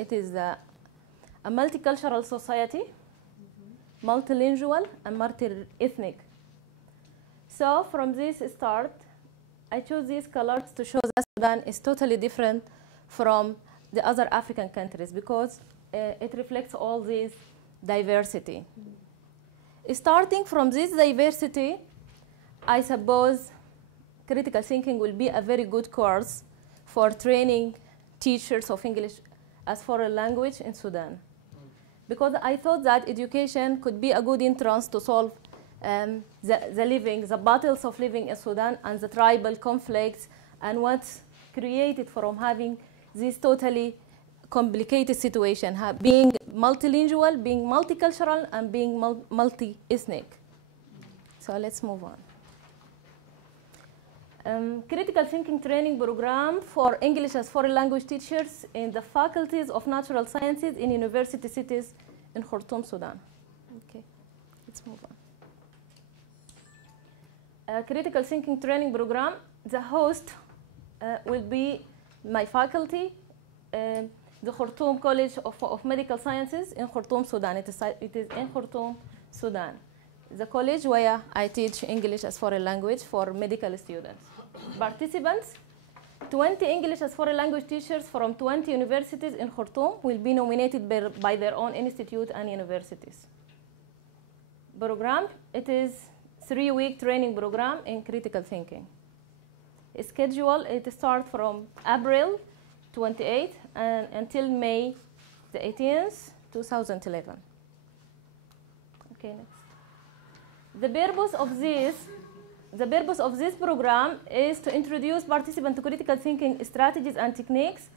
It is a multicultural society, multilingual, and multi-ethnic. So from this start, I chose these colors to show that Sudan is totally different from the other African countries because it reflects all this diversity. Starting from this diversity, I suppose critical thinking will be a very good course for training teachers of English as foreign language in Sudan. Because I thought that education could be a good entrance to solve the battles of living in Sudan and the tribal conflicts and what's created from having this totally complicated situation, being multilingual, being multicultural, and being multi-ethnic. So let's move on. Critical thinking training program for English as foreign language teachers in the faculties of natural sciences in university cities in Khartoum, Sudan. Okay, let's move on. Critical thinking training program, the host will be my faculty, the Khartoum College of Medical Sciences in Khartoum, Sudan. It is in Khartoum, Sudan. The college where I teach English as foreign language for medical students. Participants, 20 English as foreign language teachers from 20 universities in Khartoum will be nominated by their own institute and universities. Program, it is a 3-week training program in critical thinking. Schedule, it starts from April 28th and until May the 18th, 2011. Okay, next. The purpose of this program is to introduce participants to critical thinking strategies and techniques.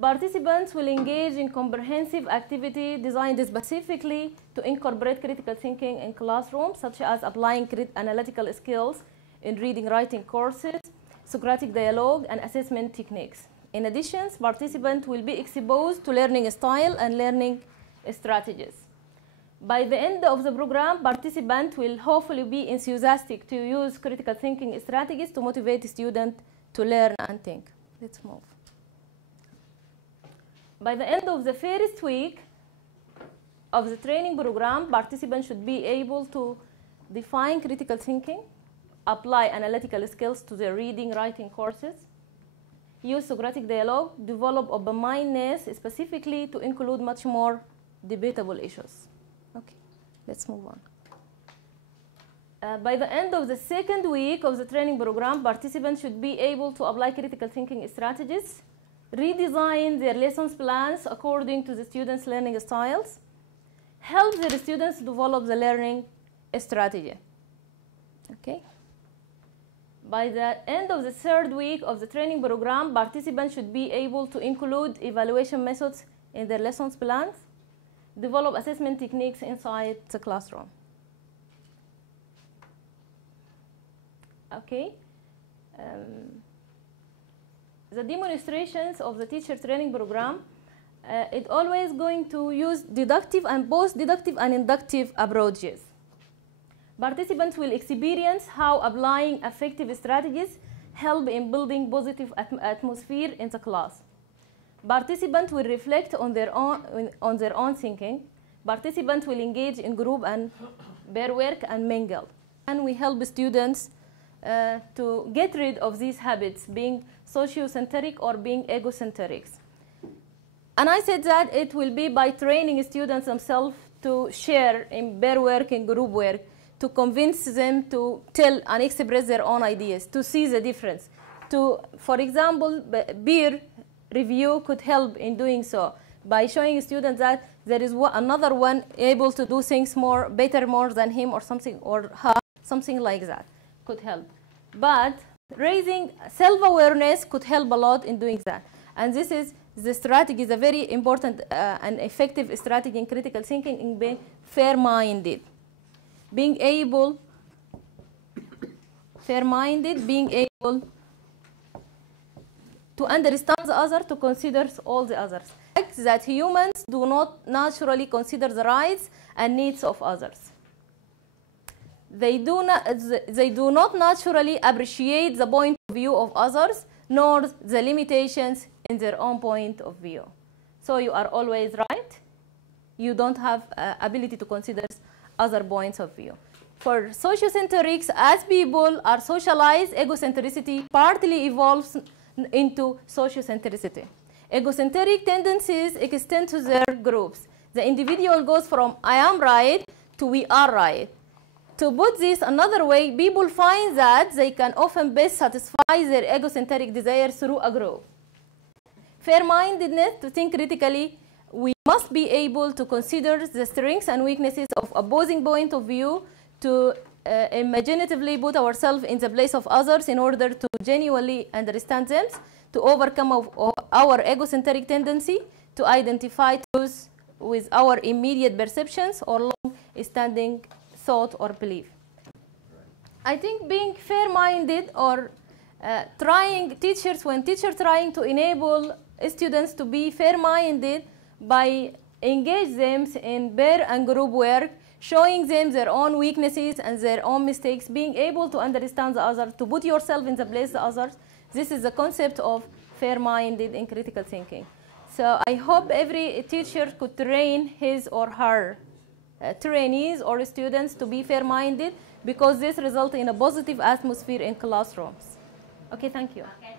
Participants will engage in comprehensive activity designed specifically to incorporate critical thinking in classrooms, such as applying analytical skills in reading writing courses, Socratic dialogue, and assessment techniques. In addition, participants will be exposed to learning style and learning strategies. By the end of the program, participants will hopefully be enthusiastic to use critical thinking strategies to motivate students to learn and think. Let's move. By the end of the first week of the training program, participants should be able to define critical thinking, apply analytical skills to their reading, writing courses, use Socratic dialogue, develop open-mindedness specifically to include much more debatable issues. Okay, let's move on. By the end of the second week of the training program, participants should be able to apply critical thinking strategies, redesign their lessons plans according to the students' learning styles, help their students develop the learning strategy. Okay. By the end of the third week of the training program, participants should be able to include evaluation methods in their lessons plans, develop assessment techniques inside the classroom. Okay. The demonstrations of the teacher training program, it's always going to use deductive and post-deductive and inductive approaches. Participants will experience how applying effective strategies help in building positive atmosphere in the class. Participants will reflect on their own thinking. Participants will engage in group and pair work and mingle. And we help students to get rid of these habits, being sociocentric or being egocentric. And I said that it will be by training students themselves to share in pair work and group work, to convince them to tell and express their own ideas, to see the difference. For example, peer review could help in doing so by showing students that there is another one able to do things better than him or something, or her, something like that could help. But raising self-awareness could help a lot in doing that. And this is the strategy, is a very important and effective strategy in critical thinking, in being fair-minded. Being able to understand the other, to consider all the others. That humans do not naturally consider the rights and needs of others. They do not naturally appreciate the point of view of others, nor the limitations in their own point of view. so you are always right. You don't have ability to consider other points of view. For sociocentrics, as people are socialized, egocentricity partly evolves into sociocentricity. Egocentric tendencies extend to their groups. The individual goes from I am right to we are right. To put this another way, people find that they can often best satisfy their egocentric desires through a group. Fair-mindedness, to think critically, we must be able to consider the strengths and weaknesses of opposing point of view, to imaginatively put ourselves in the place of others in order to genuinely understand them, to overcome our egocentric tendency, to identify truths with our immediate perceptions or long-standing thought or belief. I think being fair-minded or when teachers trying to enable students to be fair-minded by engage them in pair and group work, showing them their own weaknesses and their own mistakes, being able to understand the other, to put yourself in the place of the others. This is the concept of fair-minded in critical thinking. So I hope every teacher could train his or her trainees or students to be fair-minded, because this results in a positive atmosphere in classrooms. Okay, thank you. Okay.